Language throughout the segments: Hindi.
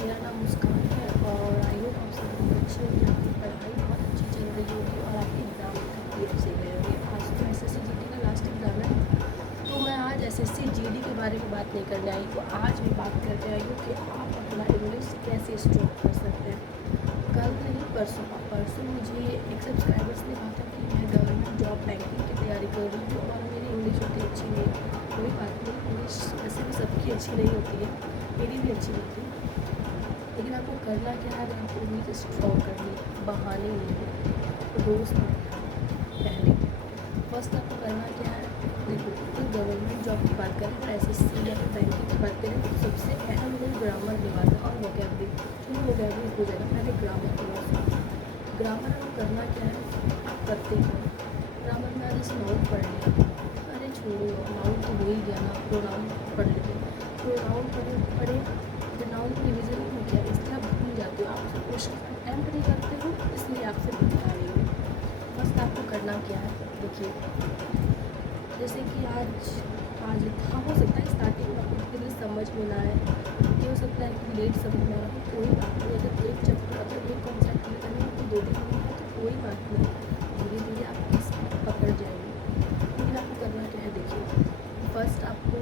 मेरा नाम मुस्कान है और आई होप आप सब बहुत अच्छे होंगे। आपकी पढ़ाई बहुत अच्छी चल रही होगी और आपके एग्ज़ाम काफ़ी अच्छे गए होंगे। आज तो एसएससी जीडी का लास्ट एग्ज़ाम है, तो मैं आज एसएससी जीडी के बारे में बात नहीं करने आई हूँ। आज मैं बात करने आई हूँ कि आप अपना इंग्लिश कैसे स्ट्रॉन्ग कर सकते हैं। कल नहीं परसों मुझे एक सब्सक्राइबर्स ने कहा था कि मैं गवर्नमेंट जॉब बैंकिंग की तैयारी कर रही हूँ और मेरी इंग्लिश उतनी अच्छी नहीं है। कोई बात नहीं, इंग्लिश वैसे भी सबकी अच्छी नहीं होती है, मेरी भी अच्छी नहीं थी। लेकिन आपको करना क्या है, अगर आपको इंग्लिश स्ट्रॉन्ग करनी है, बहाने नहीं है, रोज़ पहले फर्स्ट आपको करना क्या है। देखो, तो गवर्नमेंट जॉब की बात करें, अगर एसएससी या फिर बैंकिंग की बात करें, तो सबसे अहम रोल ग्रामर निभाता है और वोकैबुलरी। चलो वोकैबुलरी हो जाएगा, पहले ग्रामर को। ग्रामर में करना क्या है, आप करते हो ग्रामर में जैसे नाउन पढ़ लिया, अरे छोड़ो नाउन तो हो ही गया ना, प्रोनाउन पढ़ लेते, प्रोनाउन पढ़े फिर नाउन को रिविजन नहीं हो गया, इसलिए आप भूल जाते हो, आप क्वेश्चन अटेम्प्ट नहीं करते हो, इसलिए आपसे बता रही हूँ। फर्स्ट आपको करना क्या है, देखिए जैसे कि आज हाँ, हो सकता है स्टार्टिंग में आपको इंग्लिश समझ में ना आए, ये हो सकता है कि लेट समझ में आए, कोई बात नहीं। अगर एक चैप्टर अगर एक कॉन्सेप्ट क्लियर करने में आपको 2 दिन लगे हैं तो कोई बात नहीं, धीरे धीरे आप इस पकड़ जाएंगे। लेकिन आपको करना क्या है, देखिए फर्स्ट आपको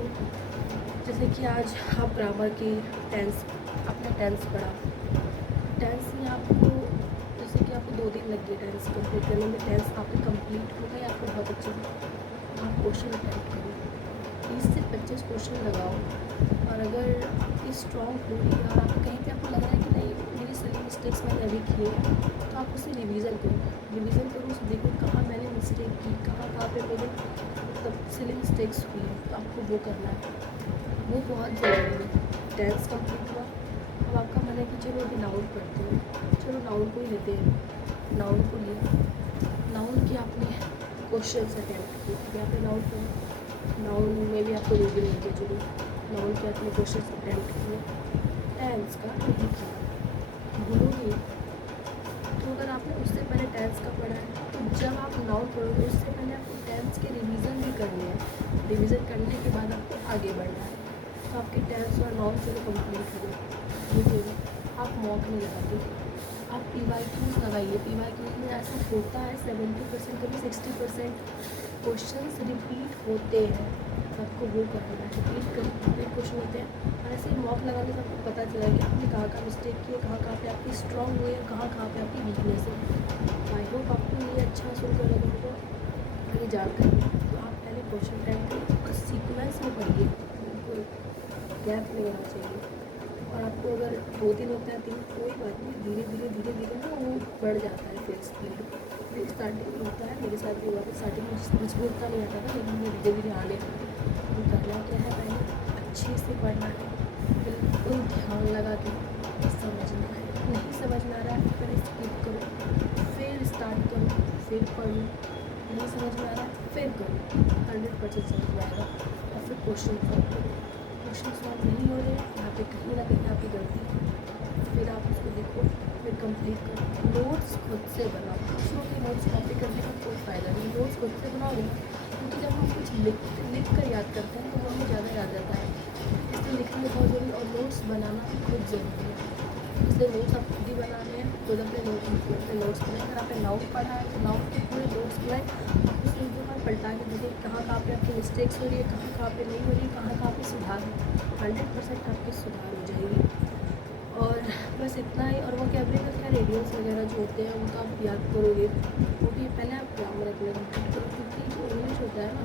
जैसे कि आज आप ग्रामर की टेंस, आपने टेंस पढ़ा, टेंस में आपको जैसे कि आपको 2 दिन लग गए टेंस कंप्लीट करने में, टेंस आपकी कंप्लीट हो गई, आपको बहुत अच्छे आप क्वेश्चन अटैम्प्ट करो, 20 से 25 क्वेश्चन लगाओ। और अगर आपकी स्ट्रॉन्ग हो रही है और आप कहीं पे आपको लग रहा है कि नहीं मेरी सही मिस्टेक्स मैंने अभी किए हैं, तो आप उसे रिवीज़न करो, उसे देखो कहाँ मैंने मिस्टेक की, कहाँ पे मेरे मतलब सिली मिस्टेक्स हुई है, तो आपको वो करना है, वो बहुत ज़रूरी है। टेंस कंप्लीट हुआ, अब आपका मन है कि चलो अभी नाउन पढ़ते हैं, चलो नाउन को ही लेते हैं, नाउन को लिया, नाउन की आपने क्वेश्चन अटैम्प्ट किए, यहाँ पे नाउन पढ़े, नाउन में भी आपको 2 दिन लग गए, चलो नाउन के आपने क्वेश्चन अटैम्प्ट किए, टेंस का नहीं किया, भूलो नहीं। तो अगर आपने उससे पहले टेंस का पढ़ा है, तो जब आप नाउन पढ़ोगे उससे पहले आपको टेंस के रिवीजन भी करने हैं, रिवीजन करने के बाद आपको आगे बढ़ना है। तो आपके टेंस और नाउन चलो कंप्लीट हो गए, आप मॉक नहीं लगाते, आप PYQs लगाइए। PYQs में ऐसा होता है 70% कभी 60% क्वेश्चंस रिपीट होते हैं, तो आपको वो करना है, रिपीट क्वेश्चन होते हैं। और ऐसे ही मॉक लगाने से आपको पता चला कि आपने कहाँ मिस्टेक की है, कहाँ पे आपकी स्ट्रॉन्ग हुई है, कहाँ पे आपकी वीकनेस है। आई होप आपको ये अच्छा सुनकर लगा होगा, मेरी जानकारी। तो आप पहले क्वेश्चन अटैम्प्ट करिए और सीक्वेंस में पढ़िए, बिल्कुल गैप नहीं होना चाहिए। और आपको अगर 2 दिन होता है 3, कोई बात नहीं, धीरे धीरे ना वो बढ़ जाता है फिर स्पीड। फिर स्टार्टिंग में होता है, मेरे साथ भी हुआ था, स्टार्टिंग में मुझे उतना नहीं आता था, लेकिन मैं धीरे धीरे आने लगा। तो करना क्या है, पहले अच्छे से पढ़ना है, बिल्कुल ध्यान लगा के समझना है, नहीं समझ में आ रहा है पहले स्किप करो, फिर स्टार्ट करो, फिर पढ़ो, नहीं समझ में आ रहा है फिर करो, 100% समझ में आएगा। और फिर क्वेश्चन सॉल्व करो, क्वेश्चन सॉल्व नहीं हो रहे हैं, यहाँ पे कहीं ना कहीं आपकी गलती है, फिर आप उसको देखो, फिर कंप्लीट करो। नोट्स खुद से बनाओ, दूसरों के नोट्स कॉपी करने का कोई फ़ायदा नहीं, नोट्स खुद से बनाओगे, क्योंकि जब हम कुछ लिख कर याद करते हैं तो हमें ज़्यादा याद रहता है, इसलिए लिखना बहुत ज़रूरी और नोट्स बनाना खुद ज़रूरी है। इसलिए नोट्स आप खुद ही बनाने हैं, खुद अपने नोट्स बनाए। अगर आपने नाउन पढ़ा है तो नाउन के पूरे नोट्स बनाए, उसे एक दो बार पलटा के देखिए कहाँ पे आपकी मिस्टेक्स हो रही है, कहाँ पे नहीं हो रही है, कहाँ पे सुधार है, 100% आपकी सुधार हो जाएगी। और बस इतना ही। और वो कैमरे में क्या रेडियोस वगैरह जो होते हैं उनका आप याद करोगे, वो भी पहले आप ग्रामर अपने कंप्लीट करो, क्योंकि जो इंग्लिश होता है ना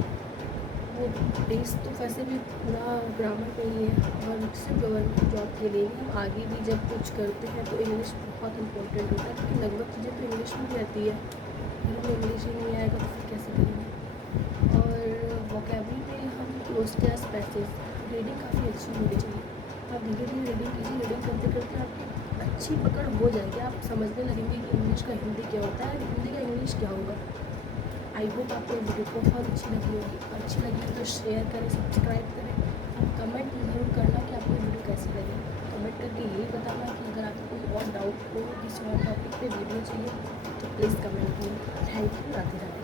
वो बेस तो वैसे भी पूरा ग्रामर पे ही है। और सिर्फ गवर्नमेंट जॉब के लिए ही, हम आगे भी जब कुछ करते हैं तो इंग्लिश बहुत इंपॉर्टेंट होता है, क्योंकि लगभग चीज़ें तो इंग्लिश में भी रहती है, अगर हमें इंग्लिश ही नहीं आएगा तो फिर कैसे करेंगे। और वोकैबुलरी में हम क्लोज क्लास पैसेज, रीडिंग काफ़ी अच्छी होनी चाहिए, आप धीरे धीरे रीडिंग कीजिए, रीडिंग करते करते आपकी अच्छी पकड़ हो जाएगी, आप समझने लगेंगे कि इंग्लिश का हिंदी क्या होता है, हिंदी का इंग्लिश क्या होगा। आई होप आपको ये वीडियो बहुत अच्छी लगी होगी, अच्छी लगी तो शेयर करें, सब्सक्राइब करें, आप कमेंट ज़रूर करना कि आपको ये वीडियो कैसी लगी। कमेंट करके यही बताना कि अगर आपको कोई और डाउट हो, किसी और टॉपिक पे वीडियो चाहिए तो प्लीज़ कमेंट करें। Thank you, Radhe Radhe.